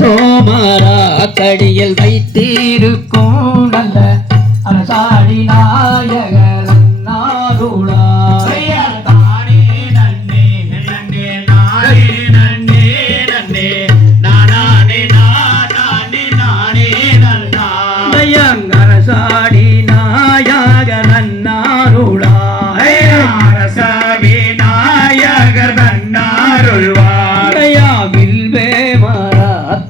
சோமரா தடியில் வைத்திருக்கும் நல்ல அரசாடி நாயகர் அண்ணாருளா தானே நன்னே நன்னே நானே நன்னே நன்னே நானே நானே நானே நன்னா அரசாடி நாயகர் அண்ணாருளா அரசாடி நாயகர் அண்ணாருள்வா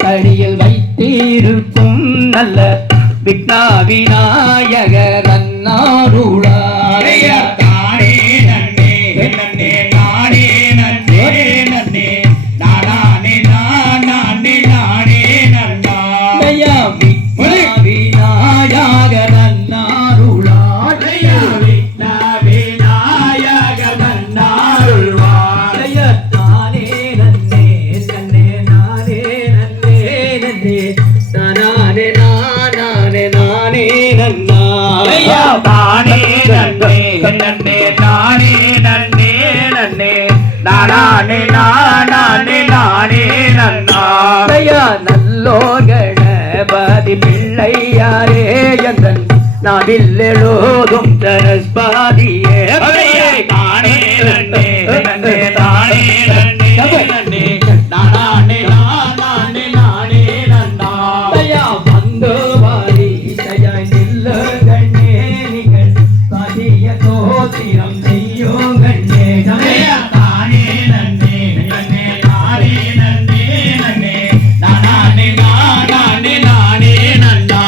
தடியில் வைத்திருக்கும் நல்ல விக்னா விநாயகர் அண்ணாருளா தானே நன்னே நன்னே நானே நன்னே நன்னே நானே நானே நானே நன்னா விக்னா விநாயகர் அண்ணாருளா விக்னா விநாயகர் அண்ணாருள்வா தானே நன்னே நன்னே நானே தானே நானே நானே நன்னா தானே நன்னே நன்னே நானே நன்னே நன்னே நானே நானே நானே நன்னா நல்லோர் கணபதி பிள்ளையாரே எந்தன் நாவில் எழுதும் சரஸ்பாதியே தானே நன்னே நன்னே தானே நன்னே நன்னே நானே நானே நானே நன்னா வந்து வாரி தயாய் நில்லு கண்ணே நீங்கள் காதிய தோத்திரம் செய்யும் கண்ணே தானே நன்னே நன்னே நானே நன்னே நன்னே நானே நானே நானே நன்னா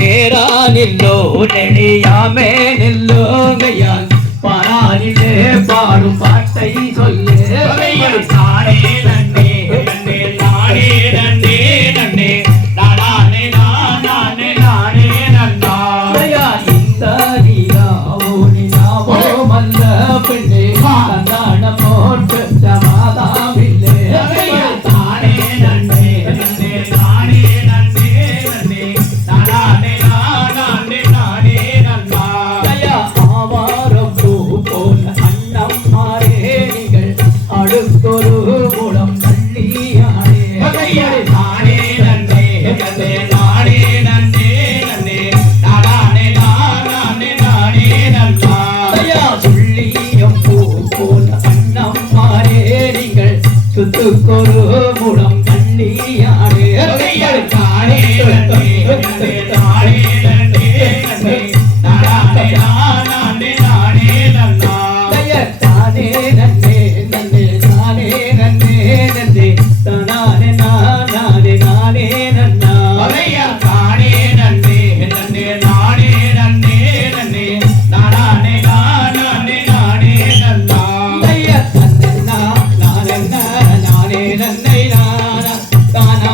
நேரா நில்லோ நெளியாமே நில்லோங்கையால் பாரானிலே பாடும் பாட்டை சொல்லு தானே நன்னே நன்னே நானே நன்னே நன்னே நானே நானே நானே நன்னா இந்த நீராவோ மல்ல பெண்ணே கண்ணான போட்டு சமாதாமில்லே தானே நன்னே நன்னே நானே நன்னே நன்னே நானே நானே நானே நன்னா ஆவாரம் பூ போல அன்னம் மாறே நீங்கள் அடுத்தொரு மூலம் தள்ளியானே தானே நன்னே நன்னே நானே நன்னே நன்னே நானே நானே நானே நன்னா சொல்லியம் பூ போல அன்னம் மாறே நீங்கள் சுத்துக்கொரு மூலம் தள்ளியானே தானே நன்னே நன்னே நானே நன்னே நன்னே நானே நானே நானே நன்னா தானே நன்னே நன்னே நானே நன்னே நன்னே தானே நானே நானே நன்னா தானே நன்னே நன்னே நானே நன்னே நன்னே நானே நானே நானே நன்னா நானே நன்னே நானே நன்னே நானா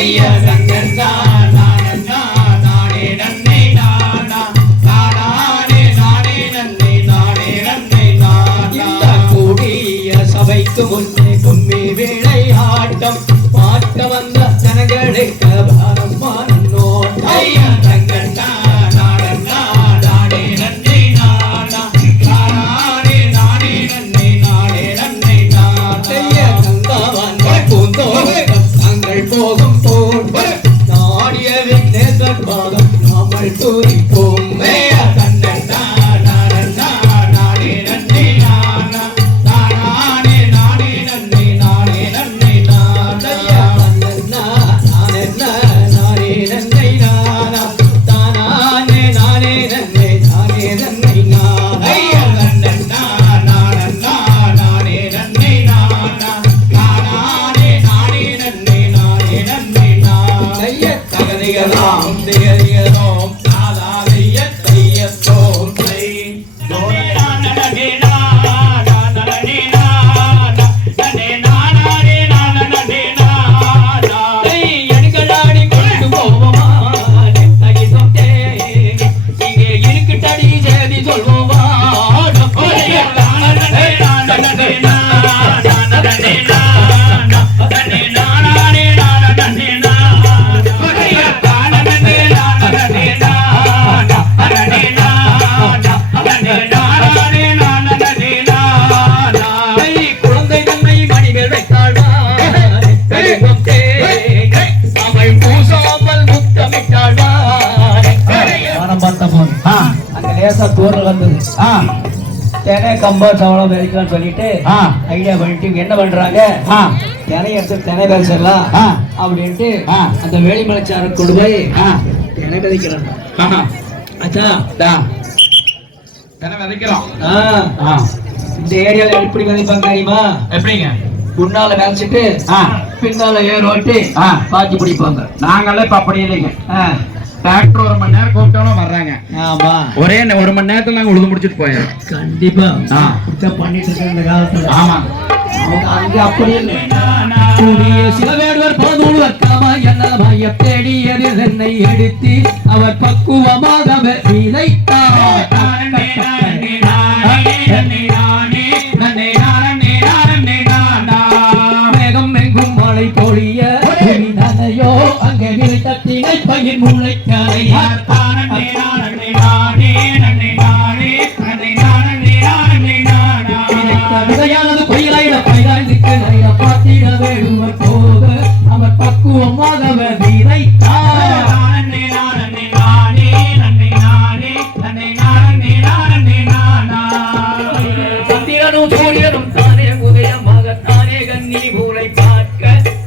ஐயா தங்கண்ணா நானண்ணா நானே நன்னை நானா நானே நானே நன்னை நானே நன்னை நானா கூடிய சபைக்கு முன்னே கும்மி விளையாட்டம் பார்க்க வந்த ஜனங்களுக்கு பாரமான நோட்டம் ஐயா தங்கண்ணா நானண்ணா நானே நன்னை நானா நானே நானே நன்னை நானே நன்னை நானா ஐயா தங்கவான் பூந்தோடு நாங்கள் போகும் போது நாடியவின் நேசர்பாதம் நாமல் தூரிப்போம் ஐயா தங்கண்ணா நானண்ணா நானே நன்னை நானா நானே நானே நன்னை நானே நன்னை நானா ஐயா தங்கண்ணா நானண்ணா நானே நன்னை நானா நானே நானே நன்னை நானே நன்னை நானா ஐயா தங்கண்ணா நானண்ணா நானே நன்னை நானா நானே நானே நன்னை நானே நன்னை நானா ஐயா தகதிகளாம் திகதிகளாம் சாதாரிய தையத்தோம் தை எடுக்கலாடி கொண்டு போவோமா நெத்தகி சொத்தே இங்கே இருக்குட்டடி சேதி சொல்வோமா குழந்தை தன்னை மணிகள் வைத்தாள்வா அவள் பூசாமல் முத்தமிட்டாள்வா வானம் பார்த்த போது அங்க லேசா தூரல் வந்தது தினை கம்பா சவளம் விதைக்கலாம்னு சொல்லிட்டு ஐடியா பண்ணிட்டு இவங்க என்ன பண்றாங்க தினை எடுத்து தினை விதைச்சிடலாம் அப்படின்ட்டு அந்த வேலிமலைச்சாரை கொண்டு போய் தினை விதைக்கிறாங்க அச்சா தினை விதைக்கிறோம். இந்த ஏரியால எப்படி விதைப்பாங்க தெரியுமா? எப்படிங்க? முன்னால விதைச்சிட்டு பின்னால ஏர் ஓட்டி பாத்தி பிடிப்பாங்க. நாங்களே இப்ப அப்படி இல்லைங்க. டிராக்டர் 1 மணி நேரம் கூப்பிட்டோம் வர்றாங்க. ஆமா, ஒரே 1 மணி நேரத்துல நாங்க உழுது முடிச்சிட்டு போயிடும். கண்டிப்பா பண்ணிட்டு இருக்க இந்த காலத்துல. ஆமா, அங்க அப்படி இல்லை. கூடிய சிவவேடுவர் போதுவர்க்காம என்ன மைய தேடியது என்னை எடுத்து அவர் பக்குவமாக விதைத்தார். மேகம் எங்கும் மழை பொழிய நனையோ அங்கே விதைத்த திணை பயிர் முளைக்கலை. விதையானது பயிராயிட பயிராய்க்கு நைட பாத்திட வேடுவர் போக அவர் பக்குவமாக விதைத்தார். சந்திரனும் சூரியனும் தானே உதயமாக தானே கண்ணி பூலை பார்க்க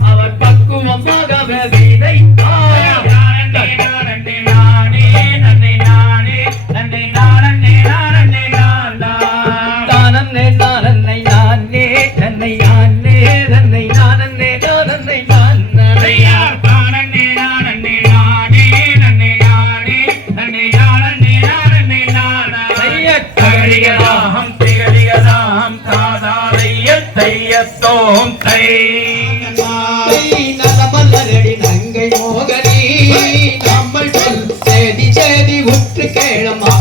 அவர் பக்குவமாக விதைத்தார். தானே நானே நானே தன்னை நானே தன்னை நானே நானே நானே நலமல்லடி நங்கை மோகனி நம்மள் சொல் சேதி சேதி உற்று கேளமா.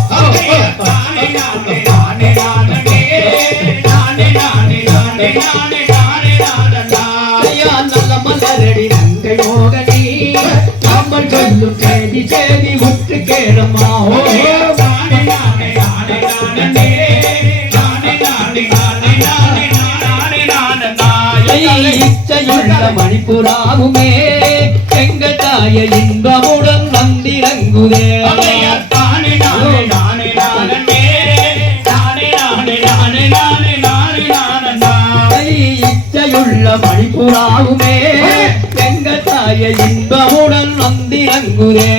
நலமல்லடி நங்கை மோகனி நம்மள் சொல்லும் சேதி சேதி உற்று கேளமா. இச்சையுள்ள மணிப்புறாவுமே எங்கள் தாய இன்பமுடன் வந்திறங்குதே. இச்சையுள்ள மணிப்புறாவுமே எங்கள் தாய இன்பமுடன் வந்திறங்குதே.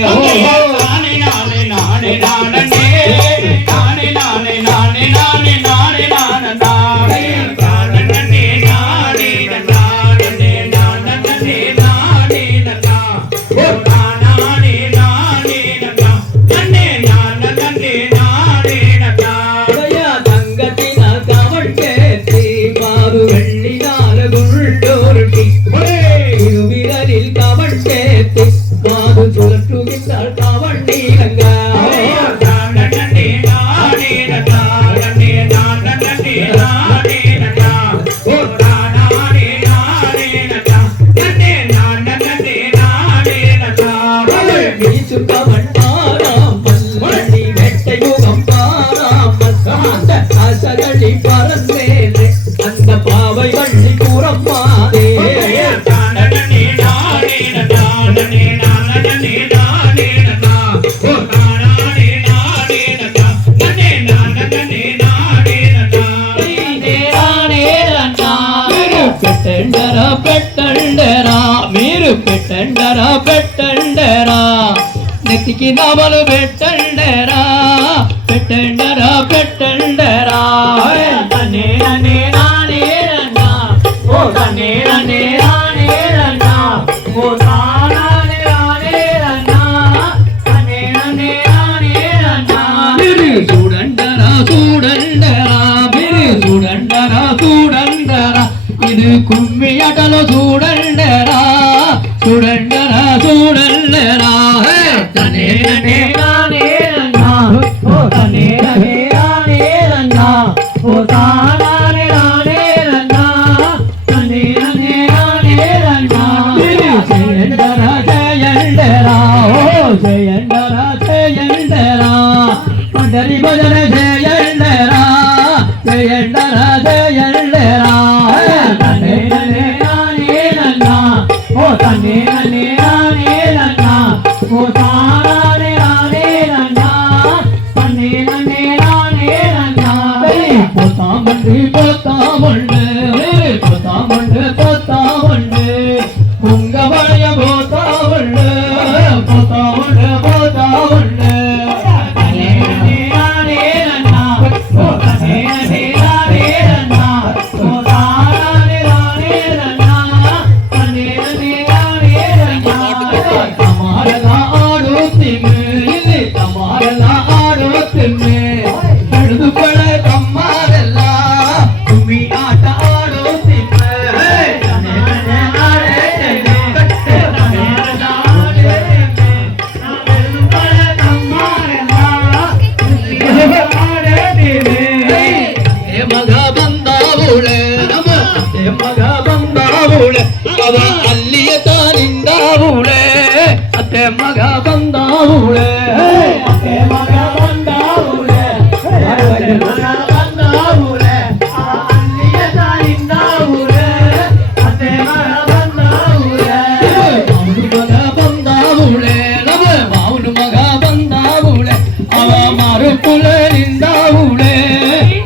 வெள்ளினால குள்ளோருட்டி விரலில் கவட்டே పెట్టండరా పెట్టండరా నెత్తికి నామలు పెట్టండరా పెట్టండరా పెట్టండరా నన్నే నన్నే నానేరన్నా ఓ నన్నే నన్నే నానేరన్నా ఓ నానే నానేరన్నా నన్నే నన్నే నానేరన్నా మీరు చూడండరా చూడండరా మీరు చూడండరా చూడండరా ఇది కుమ్మి అటలో చూడండరా చూడండరా చూడండరా తనే ననే నానేరన్నా ఓ తనే ననే నానేరన్నా ఓ తానే నానేరన్నా తనే ననే నానేరన్నా జయండరా జయండరా ఓ జయండరా జయండరా పండరి భజన జయండరా జయండరా జయండరా తనే ననే నానేరన్నా ఓ తనే ననే నానేరన్నా ఓ తానే నానేరన్నా తనే ననే నానేరన్నా పోతామండి పోతామండి పోతామండి పోతామండి కుంగబడియ పోతామండి పోతామండి పోతామండి తనే ననే నానేరన్నా ఓ తనే ననే నానేరన్నా ఓ తానే నానేరన్నా తనే ననే నానేరన్నా తమారలా ఆడుతిమే ಇಲ್ಲಿ ತಮಾರలా ಆಡುತ್ತಿಮ್ಮೆ ಹಿಡಿದುಕೊಳ್ಳ ತಮ್ಮಾರೆಲ್ಲ ಕುಮ್ಮಿ ಆಟ ಆಡುತ್ತಿಮ್ಮೆ ತನೆ ತನೆ ಆಡುತ್ತಿಮ್ಮೆ ತಮಾರಲ ಆಡುತ್ತಿಮ್ಮೆ ಹಿಡಿದುಕೊಳ್ಳ ತಮ್ಮಾರೆಲ್ಲ ಕುಮ್ಮಿ ಆಟ ಆಡುತ್ತಿಮ್ಮೆ ಏ ಮಗ ಬಂದಾವುಳೆ ನಮ್ಮ ಏ ಮಗ ಬಂದಾವುಳೆ ಅವ ಅಲ್ಲಿಯ ತಾನಿಂದಾವುಳೆ ಅತ್ತೆ ಮಗ ಬಂದಾವುಳೆ ಅತ್ತೆ ಮಗ ಬಂದಾವುಳೆ ಅತ್ತೆ ಮಗ ಬಂದಾವುಳೆ ಅಲ್ಲಿಯ ತಾನಿಂದಾವುಳೆ ಅತ್ತೆ ಮಗ ಬಂದಾವುಳೆ ಅವನು ಮಗ ಬಂದಾವುಳೆ ನಮ್ಮ ಅವನು ಮಗ ಬಂದಾವುಳೆ ಅವ ಮಾರುಕುಲನಿಂದಾವುಳೆ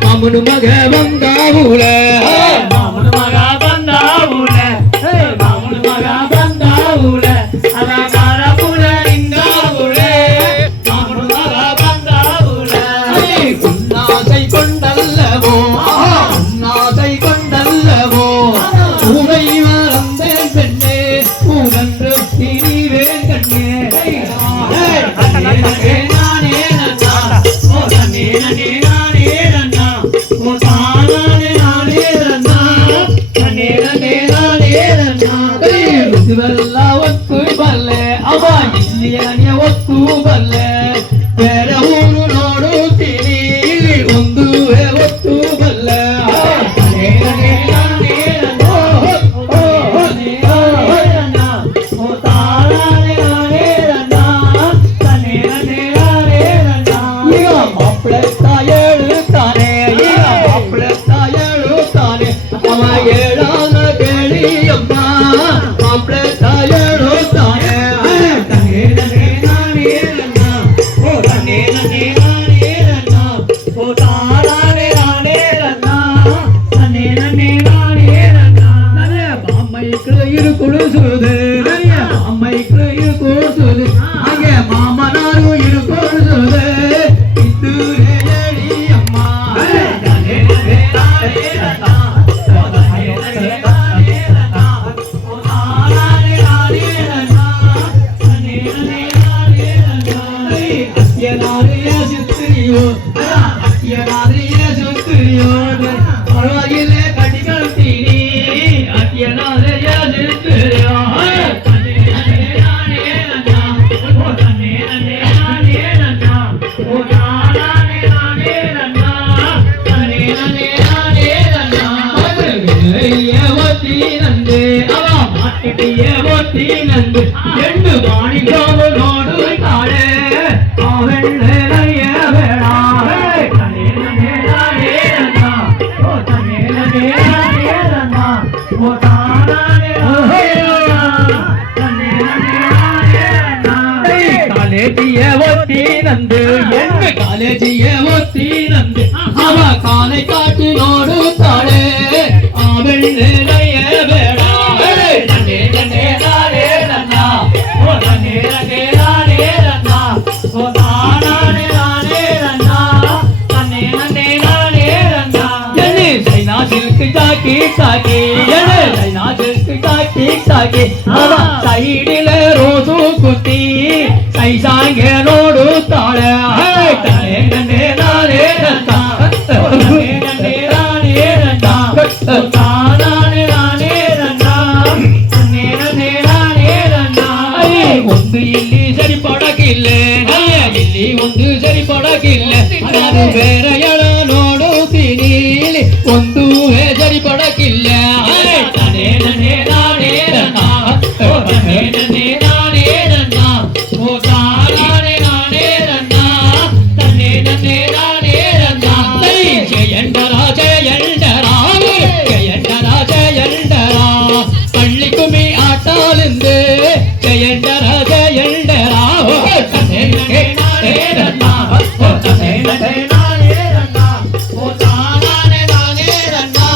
ಅವನು ಮಗ ಬಂದಾವುಳೆ ಅವನು ಮಗ ಬಂದಾವುಳೆ ಅವನು ಮಗ ಬಂದಾವುಳೆ ಅವ ಮಾರುಕುಲನಿಂದಾವುಳೆ ಅವನು ಮಗ ಬಂದಾವುಳೆ ಉನ್ನಾಸೈ ಕೊಂಡಲ್ಲವೋ ಉನ್ನಾಸೈ ಕೊಂಡಲ್ಲವೋ பூவை மறந்தேன் பெண்ணே பூவன்று திரிவேன் கண்ணே தன்னே நன்னே நானே நன்னா ஓ தன்னே நன்னே நானே நன்னா ஓ தானே நானே நன்னா தன்னே நன்னே நானே நன்னா ಋತುವೆಲ್ಲ ಒತ್ತು ಬಲ್ಲೆ ಅವ ಇಲ್ಲಿಯ ಒತ್ತು ಬಲ್ಲೆ ಬೇರೆ ಊರು ನೋಡುತ್ತೀನಿ ಇಲ್ಲಿ ಒಂದು ಒತ್ತು ಬಲ್ಲೆ ತನ್ನೇ ನನ್ನೇ ನಾನೇ ನನ್ನಾ, ಓ ತನ್ನೇ ನಾನೇ ನನ್ನಾ, ಓ ತಾನೇ ನಾನೇ ನನ್ನಾ, ತನ್ನೇ ನನ್ನೇ ನಾನೇ ನನ್ನಾ. ಈಗ ಮಾಪ್ಳೆತ್ತ ಹೇಳುತ್ತಾನೆ ಈಗ ಮಾಪ್ಳೆತ್ತ ಹೇಳುತ್ತಾನೆ ಅವ ಹೇಳಾನ ಕೇಳಿಯಮ್ಮ ಮಾಪ್ಳೆತ್ತ ಹೇಳುತ್ತಾನೆ ತನ್ನೇ ನನ್ನೇ ನಾನೇ ನನ್ನಾ, ಓ ತನ್ನೇ ನನ್ನೇ ನಾನೇ ನನ್ನಾ, ಓ ತಾನೇ ನಾನೇ ನನ್ನಾ, தன்னே நன்னே நானே நன்னா. நிறைய மாமைக்கு இரு கொடுசுது நிறைய மாமைக்கு இரு கொடுசுது அங்கே மாமனாரு இரு கொடுசுது இது ரேடி அம்மா தன்னே நன்னே நானே நன்னா, ஓ தன்னே நன்னே நானே நன்னா, ஓ தானே நானே நன்னா, தன்னே நன்னே நானே நன்னா. அத்தியனாரிய சுத்திரியோ அத்தியனாரிய சுத்திரியோ பரவாயில்ல கட்டிகள் தீனி அத்தியனாரிய சுத்திரியோ தன்னே நன்னே நானே நன்னா, ஓ தன்னே நன்னே நானே நன்னா, ஓ தானே நானே நன்னா, தன்னே நன்னே நானே நன்னா. மதுரைய ஒத்தி நந்து அவ மாட்டிய ஒத்தி நந்து எண்டு மாணிக்காவு நோடு தாழே அவெள்ளைய வேடா தன்னே நன்னே நானே நன்னா, ஓ தன்னே நன்னே நானே நன்னா, ஓ தானே நானே நன்னா, தன்னே நன்னே நானே நன்னா. காலேஜிய ஒத்தி நந்து எண்டு காலேஜிய ஒத்தி நந்து அவ காலை காட்டு நோடு தாழே அவெள்ளைய வேடா தன்னே நன்னே நானே நன்னா, ஓ நானே நானே ரன்னா தன்னே நன்னே நானே ரன்னா ஜனே சைனா சில்க் ஜாக்கி சாக்கி ஜனே சைனா சில்க் ஜாக்கி சாக்கி அவ சைடில ரோசு குத்தி சைசாங்கே ನೋಡುತ್ತಾಳೆ ತನ್ನೇ ನನ್ನೇ ನಾನೇ ರನ್ನ ತನ್ನೇ ನನ್ನೇ ನಾನೇ ರನ್ನ ತಾನೇ ನಾನೇ ರನ್ನ ತನ್ನೇ ನನ್ನೇ ನಾನೇ ರನ್ನ ಒಂದು ಇಲ್ಲಿ ಸರಿಪಡಕ್ಕಿಲ್ಲ ಇಲ್ಲಿ ಒಂದು ಸರಿಪಡಕ್ಕಿಲ್ಲ ನಾನು ಬೇರೆ ಎಳ ನೋಡುತ್ತೀನಿ ಒಂದು ಸರಿಪಡಕ್ಕಿಲ್ಲ ತನ್ನೇ ನನ್ನೇ ನಾನೇ ರನ್ನ ತನ್ನೇ ನನ್ನೇ ನಾನೇ ರನ್ನ ಓ ತಾನೇ ನಾನೇ ರನ್ನ ತನ್ನೇ ನನ್ನೇ ನಾನೇ ರನ್ನ ஜெயண்டரா ஜெயண்டரா ஜெயண்டரா ஜெயண்டரா பள்ளி கும்மி ஆட்டாலிந்து ஜெயண்டரா ஜெயண்டரா தன்னை நன்னே நானே ரன்னா தன்னை நன்னே நானே ரன்னா ஓ தானே நானே ரன்னா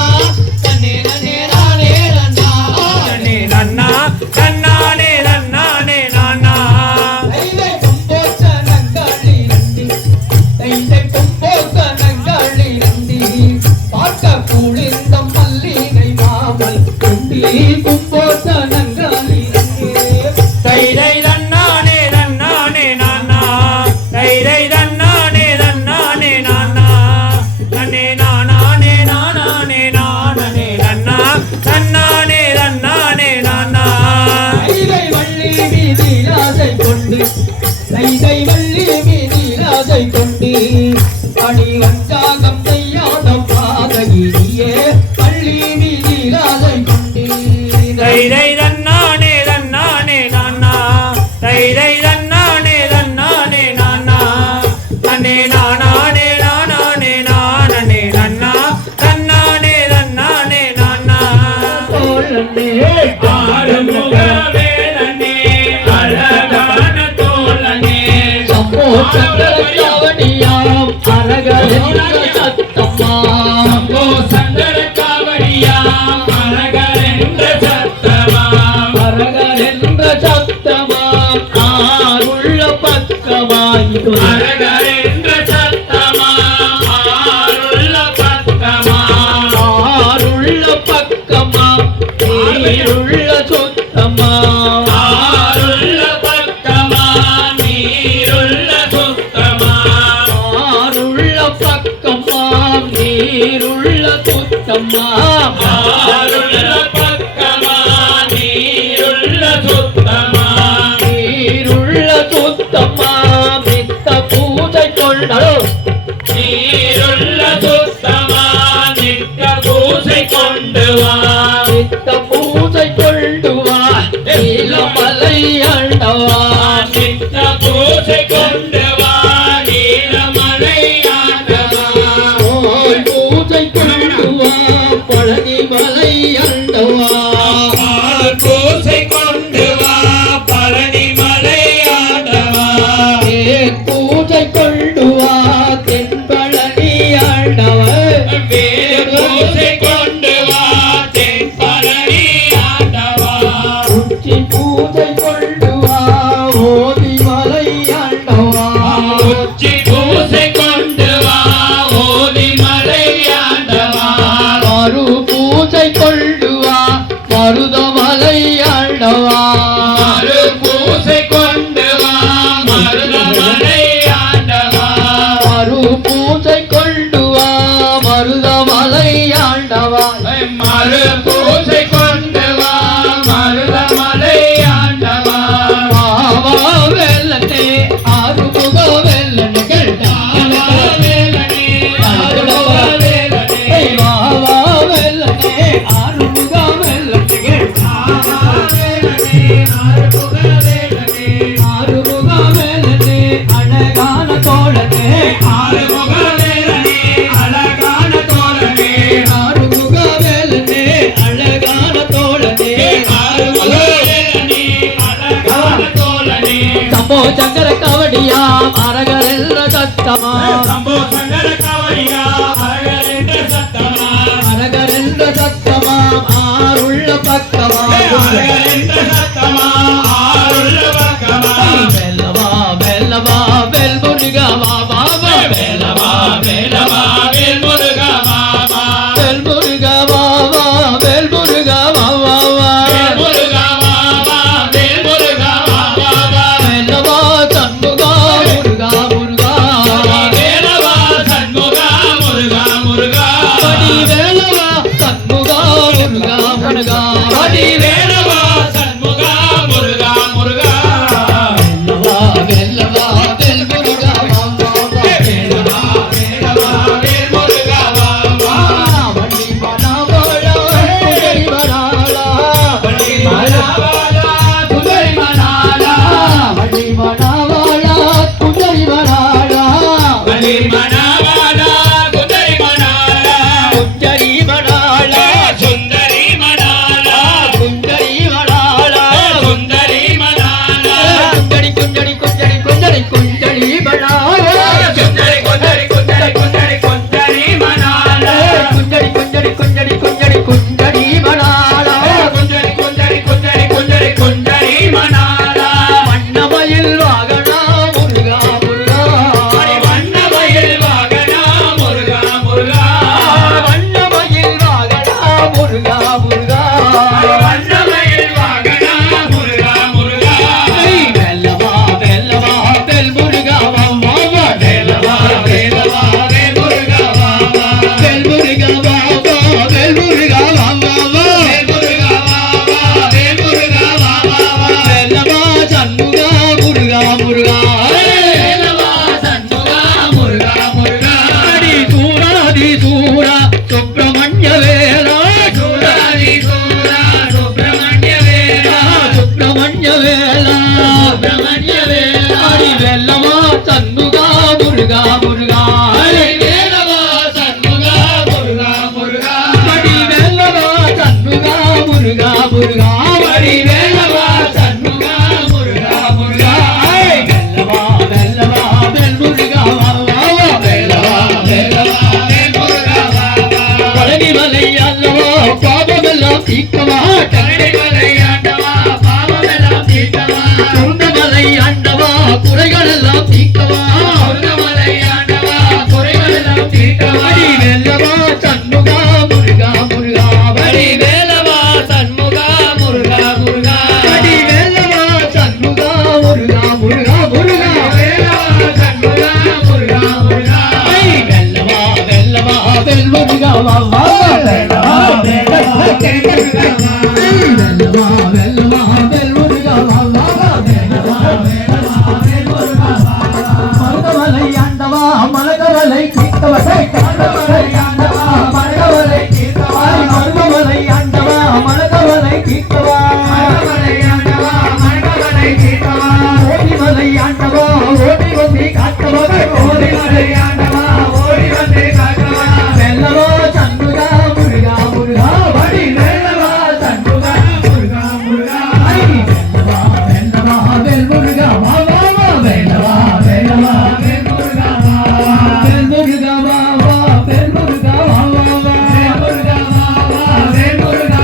தன்னை நன்னே நானே ரன்னா தன்னே நன்னா நன்னானே நன்னானே நானா தைதை கும்போச நங்காளி நந்தி தைதை கும்போச நங்காளி நந்தி பார்க்க குளிர்ந்த மல்லிகை மாமல் குண்டி கும்போச நங்காளி நந்தி தைரை தன்னானே தன்னானே நானா தைரை தன்னானே தன்னானே நானா நன்னே நானானே நானானே நானனே நன்னா தன்னானே தன்னானே நானா தைதை வள்ளி மீதி ராஜை கொண்டு தைதை வள்ளி மீதி ராஜை கொண்டு அணி வஞ்சாகம் செய்யாத பாதகிரியே வள்ளி மீதி ராஜை கொண்டு தைரை தன்னானே தன்னானே நானா தைரை தன்னானே தன்னானே நானா நன்னே நானானே நானானே நானனே நன்னா தன்னானே தன்னானே நானா தோழனே ஆறுமுகவேலனே அழகான தோழனே சம்போ சக்கரவடியாம் அரகரென்ற சத்தம்மா சம்போ சங்கர காவடியாம் அழகரென்ற சத்தமா அரகரென்ற சத்தமா ஆருள்ள பக்கமாய் அழகரென்ற சத்தமா ஆருள்ள பக்கமா ஆருள்ள பக்கமா நீருள்ள சுத்தமா ஆருள்ள பக்கமா நீருள்ள சுத்தமா ஆருள்ள பக்கமா நீருள்ள சுத்தமா ஆருள்ள பக்கமா நீருள்ள சுத்தமா நீருள்ள சுத்தமா மித்த பூஜை கொண்டோ நீருள்ள சுத்தமா நித்த பூசை கொண்டு வா மித்த பூஜை கொண்டு வா நீலமலை ஆண்டவா நித்த பூசை கொண்டு வா நீலமலை ஆண்டவா ஓய் பூஜை கொண்டு வா பழனி மலை ஆண்டவா பால் பூசை கொண்டு வா பழனி மலை ஆண்டவா தேன் பூஜை கொண்டு வா தென்பழனி ஆண்டவா வேல் பூசை கொண்டு வா தென் பழனி ஆண்டவா உச்சி பூஜை கொண்டு வா ஓதி மலை ஆண்டவா உச்சி பூசை கொண்டு வா ஓதி மலை ஆண்டவா மறு பூஜை கொண்டு வா மருதமலை ஆண்டவா மறு பூசை கொண்டு வா மருதமலை ஆண்டவா மறு பூஜை கொண்டு வா மருதமலை ஆண்டவா மறு பூசை கொண்டு வா மருதமலை ஆண்டவா மாவா வெள்ளனே ஆறுமுக வெள்ளனே ஆவா வேலனே ஆறுமுக வேலனே மாவா வெள்ளனே ஆறுமுக வெள்ளனே ஆவா வேலனே ஆறுமுக வேலனே ஆறுமுக வெள்ளனே அழகான தோழனே ஆறுமுக வேலனே அழகான தோழனே ஆறுமுக வேலனே அழகான தோழனே ஆறுமுக வேலனே அழகான தோழனே சம்போ சங்கர கவடியா அரகரெல்ல சத்தமா சம்போ சங்கர காவடியா அழகரென்ற சத்தமா அரகரெல்ல சத்தமா ஆருள்ள பக்கமா அழகரென்ற சத்தமா ஆருள்ள பக்கமா வெல்லவா வெல்லவா வேலா சுப்பிரமணிய வேலா அடி வெல்லமா சண்முகா முருகா முருகா ஹரி வேலவா சண்முகா முருகா முருகா அடி வெல்லமா சண்முகா முருகா முருகா ஹரி வேலவா சண்முகா முருகா முருகா வெல்லமா வெல்லமா வெல் முருகா வேலவா வேலவா வேல் முருகா பழனிமலை அல்லவா பாபமெல்லாம் தீர்க்கவா கரடிமலை ஆண்டவா பாவமெல்லாம் தீர்த்தவா குருந்தமலை ஆண்டவா குறைகளெல்லாம் தீர்க்கவா முருகமலை ஆண்டவா குறைகளெல்லாம் தீர்த்தவா அடி வெல்லமா சண்முகா முருகா முருகா ஹரி வேலவா சண்முகா முருகா முருகா அடி வெல்லமா சண்முகா முருகா முருகா முருகா வேலவா சண்முகா முருகா முருகா வெல்லமா வெல்லமா வெல் முருகா வா வா வெல்லமா வெல்லமா வெல்லமா வெல் முருகா வா வா வெல்லமா மருதமலை ஆண்டவா மலகவலை தீர்த்தவரை மருதமலை ஆண்டவா மலகவலை தீர்த்தவா மருதமலை ஆண்டவா மலகவலை தீர்த்தவா மருதமலை ஆண்டவா மருதமலை தீர்த்தவா ஓடிமலை ஆண்டவா ஓடி வந்து காத்தவா ஓடிமலை ஆண்டவா ஓடி வந்து காக்கவா வெல்லவா சண்முகா முருகா முருகா வடி வேலவா சண்முகா முருகா முருகா வெல்லவா வெல்லவா வெல் முருகா வா வா வா வெல்லவா வெல்லவா வேல் முருகா வெல் முருகா வா வா வெல் முருகா வா வா வா வேல் முருகா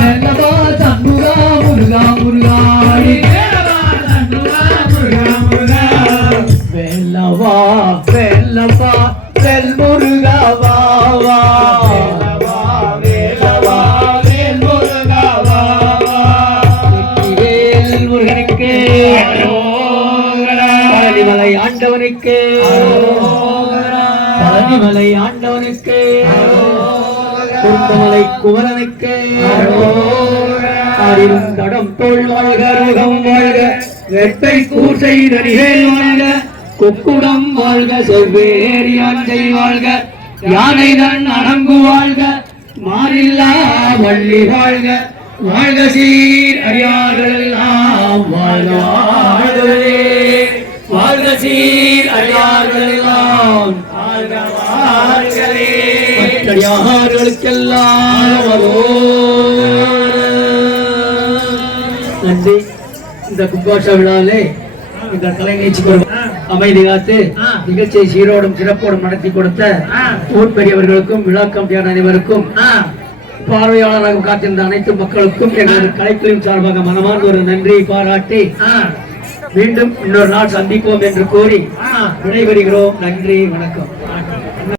வெல்லவா சண்முகா முருகா முருகா வேலவா சண்முகா முருகா முருகா வெல்லவா வெல்லவா வெல் முருகா வா வா வேலவா வேல் முருகா வேல் முருகனுக்கு பழனிமலை ஆண்டவனுக்கு பழனிமலை ஆண்டவனுக்கு குருந்தமலை குமரனுக்கு ஆடிடும் தடம் தோல் வாழ்க ரோகம் வாழ்க வெட்டை கூசை நடிகேல் வாழ்க கொக்குடம் வாழ்க செவ்வேரி ஆஞ்சை வாழ்க யானை தன் அடங்கு வாழ்க மாறில்லா வள்ளி வாழ்க வாழ்க சீர் அறியார்கள் எல்லாம் வாழ்க வாழ்கவே வாழ்க சீர் அறியார்கள் எல்லாம் வாழ்க வாழ்கவே அடியார்களுக்கெல்லாம் நன்றி. இந்த கும்பாஷ விழாவிலே இந்த கலை நிகழ்ச்சிக்கு ஒரு அமைதி காத்து நிகழ்ச்சியை சீரோடும் சிறப்போடும் நடத்தி கொடுத்த ஊர் பெரியவர்களுக்கும் விழா கம்பியான அனைவருக்கும் பார்வையாளராக காத்திருந்த அனைத்து மக்களுக்கும் எங்களது கலைக்குழுவின் சார்பாக மனமார்ந்த ஒரு நன்றியை பாராட்டி மீண்டும் இன்னொரு நாள் சந்திப்போம் என்று கூறி விடைபெறுகிறோம். நன்றி, வணக்கம்.